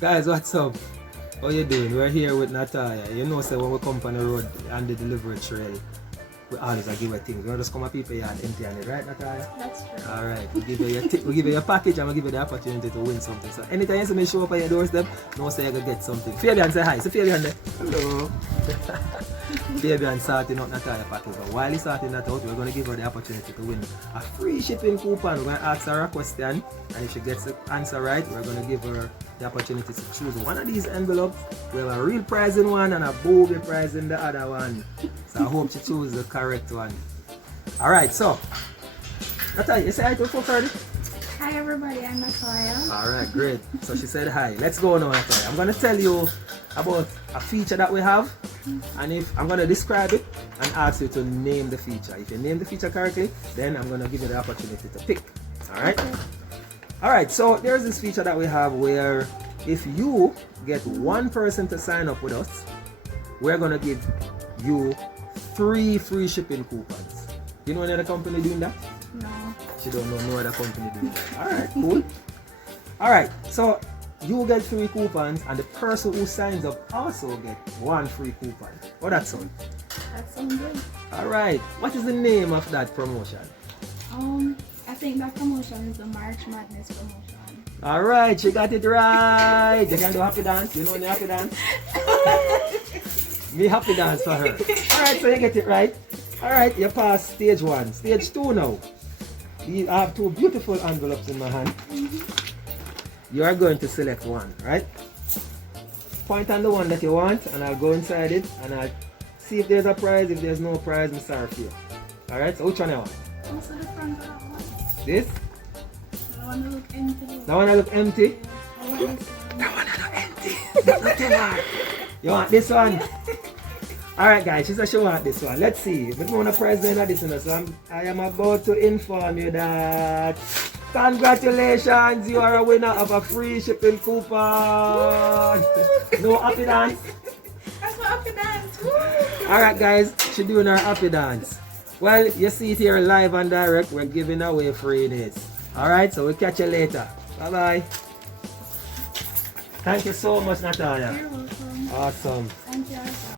Guys, what's up? How you doing? We're here with Natalia. You know, say when we come on the road and the delivery trail, we always give away things. We just come up people yard empty on it, right, Natalia? That's true. Alright, we give you your package and we give you the opportunity to win something. So anytime you see me show up at your doorstep, no say you're gonna get something. Fabian, say hi. Say Fabian there. Hello. Fabian sorting out Natalia package. But while he's sorting that out, we're gonna give her the opportunity to win a free shipping coupon. We're gonna ask her a question, and if she gets the answer right, we're gonna give her the opportunity to choose one of these envelopes. We have a real prize in one and a bogey prize in the other one. So I hope she chooses the correct one. Alright, so Natalia, you say hi to folks already? Hi everybody, I'm Natalia. Alright, great. So she said hi. Let's go now, Natalia. I'm gonna tell you about a feature that we have, and if I'm gonna describe it and ask you to name the feature. If you name the feature correctly, then I'm gonna give you the opportunity to pick. Alright? Okay. Alright, so there's this feature that we have where if you get one person to sign up with us, we're gonna give you 3 free shipping coupons. You know any other company doing that? No. She don't know no other company doing that. Alright, cool. Alright, so you get 3 coupons and the person who signs up also get 1 free coupon. Oh, that sound? That sounds good. Alright, what is the name of that promotion? I think that promotion is the March Madness promotion. Alright, she got it right. You can do happy dance. You know any happy dance? Me happy dance for her. Alright, so you get it right. Alright, you pass stage 1. Stage 2 now. I have 2 beautiful envelopes in my hand. You are going to select one, right? Point on the one that you want and I'll go inside it and I'll see if there's a prize. If there's no prize, I'm sorry for you. Alright, so which one you want? Also the front of that one. This? I want to look empty. That one I look empty? I want this one. That one I look empty. That's not too hard. You want this one? Alright guys, she said she want this one. Let's see. If you want a prize then this one, so I am about to inform you that congratulations, you are a winner of a free shipping coupon. No happy dance? That's what happy dance. Alright guys, she doing her happy dance. Well, you see it here live and direct. We're giving away free days. Alright, so we'll catch you later. Bye bye. Thank you so much, Natalia. You're welcome. Awesome.